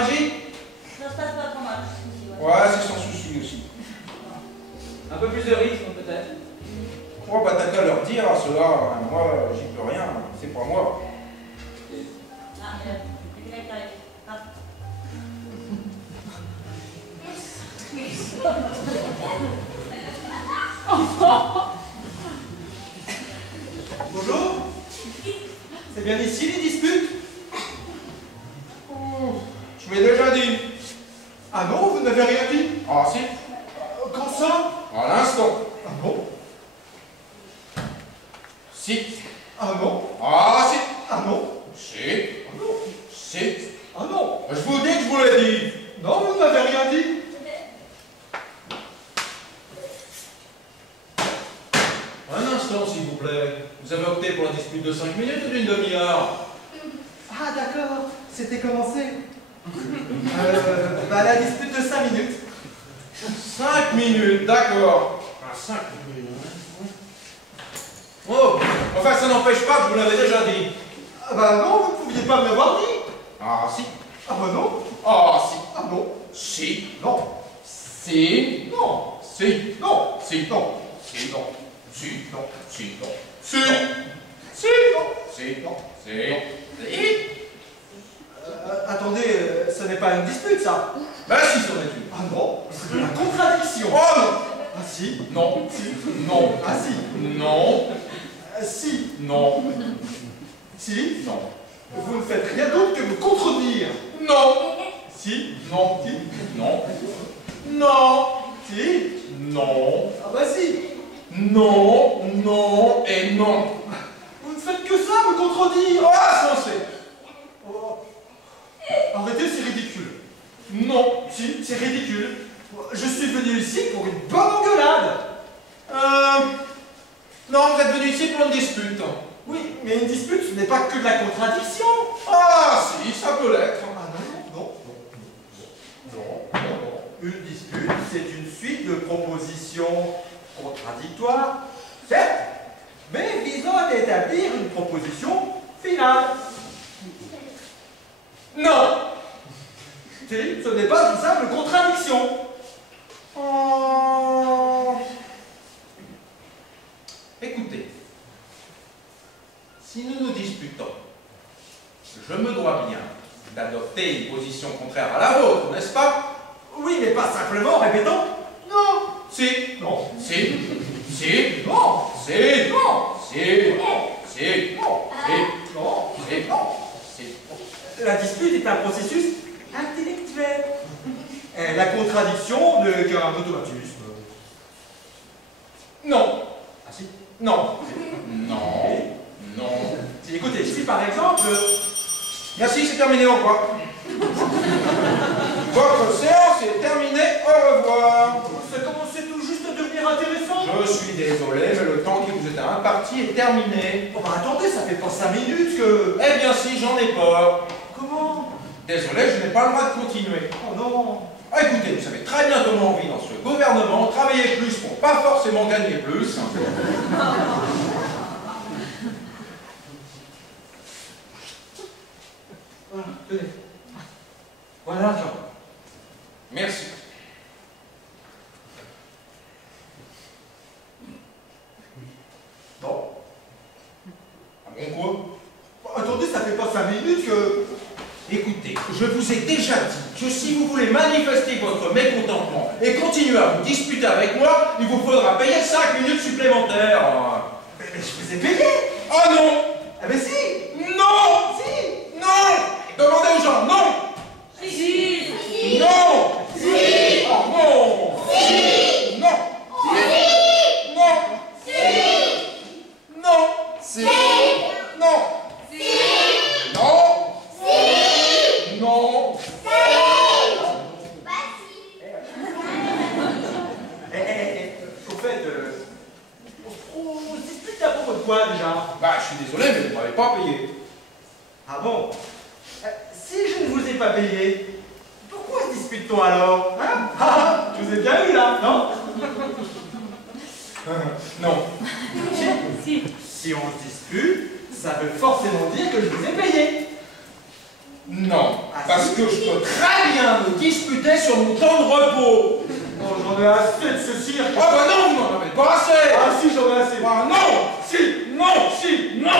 Régis? Ça se passe pas trop mal, ici, ouais. Ouais, c'est sans souci aussi. Un peu plus de rythme, peut-être. Oh, bah t'as qu'à leur dire, cela, moi, j'y peux rien, c'est pas moi. Ah, mais là, c'est quelqu'un qui arrive. Ah. Bonjour. C'est bien ici les disputes? Je m'ai déjà dit. Ah non, vous n'avez rien dit? Ah si, Quand ça? à l'instant. Ah bon? Si. Ah non? Ah si. Ah non? Si. Ah non? Si. Ah non? Je vous dis que je vous l'ai dit. Non, vous n'avez rien dit? Un instant, s'il vous plaît. Vous avez opté pour la dispute de 5 minutes ou d'une demi-heure? Ah d'accord, c'était commencé. Bah la dispute de 5 minutes. 5 minutes, d'accord. Ah, 5 minutes. Oh, enfin, ça n'empêche pas que je vous l'avais déjà dit. Ah bah non, vous ne pouviez pas me l'avoir dit. Ah si. Ah bah non. Ah si. Ah non. Si. Non. Si. Non. Si. Non. Si. Non. Si. Non. Si. Non. Si. Non. Si. Non. Si. Non. Si. Non. Si. Si. Attendez, ce n'est pas une dispute ça. Ben si, c'en est une. Ah non, c'est de la contradiction. Oh non. Ah si. Non. Si. Non. Ah si. Non. Si. Non. Si. Non. Vous ne faites rien d'autre que me contredire. Non. Si. Non. Si. Non. Non. Si. Non. Ah bah si. Non. Non et non. Vous ne faites que ça, me contredire. Ah, censé. Oh. Arrêtez, c'est ridicule. Non. Si, c'est ridicule. Je suis venu ici pour une bonne engueulade. Non, vous êtes venu ici pour une dispute. Oui, mais une dispute, ce n'est pas que de la contradiction. Ah, si, ça peut l'être. Ah non, non, non, non, non, non. Une dispute, c'est une suite de propositions contradictoires, certes, mais visant à établir une proposition finale. Non. Si, ce n'est pas une simple contradiction. Écoutez, si nous nous disputons, je me dois bien d'adopter une position contraire à la vôtre, n'est-ce pas? Oui, mais pas simplement en répétant non. Si. Non. Si. Si. Non. Si. Non. Si. Non. Si. Non. Si. Non. Si. Non. Si. La dispute est un processus intellectuel. Et la contradiction n'est qu'un automatisme. Non. Ah si. Non. Non. Non. Si, écoutez, si par exemple... Merci, c'est terminé, au revoir. Votre séance est terminée, au revoir. Ça commençait tout juste à devenir intéressant. Je suis désolé, mais le temps qui vous était imparti est terminé. Oh bah attendez, ça fait pas 5 minutes que... Eh bien si, j'en ai peur. Comment? Désolé, je n'ai pas le droit de continuer. Oh non. Ah, écoutez, vous savez très bien comment on vit dans ce gouvernement, travailler plus pour pas forcément gagner plus. Voilà, tenez. Voilà l'argent. Merci. Bon. Ah bon quoi? Bon, attendez, ça fait pas 5 minutes que... Écoutez, je vous ai déjà dit que si vous voulez manifester votre mécontentement et continuer à vous disputer avec moi, il vous faudra payer 5 minutes supplémentaires. Mais je vous ai payé. Oh non! Ah mais si. Non! Si. Non! Demandez aux gens, non! Si. Non! Si. Oh non! Si. Non! Si. Non! Si. Non! Si. Non! Si. Non! Si. Non! Au fait, on se dispute à propos de quoi déjà? Bah, je suis désolé, mais vous m'avez pas payé. Ah bon? Si je ne vous ai pas payé, pourquoi se dispute-t-on alors? Hein? Ah, je vous ai bien eu là, non? Non. Si. Si on se dispute, ça veut forcément dire que je vous ai payé. Non. Ah, Parce si. que je peux très bien me disputer sur mon temps de repos. Oh, j'en ai assez de ce cirque. Ah bah non, vous n'en avez pas assez. Ah si, j'en ai assez. Ah non, si, non, si, non.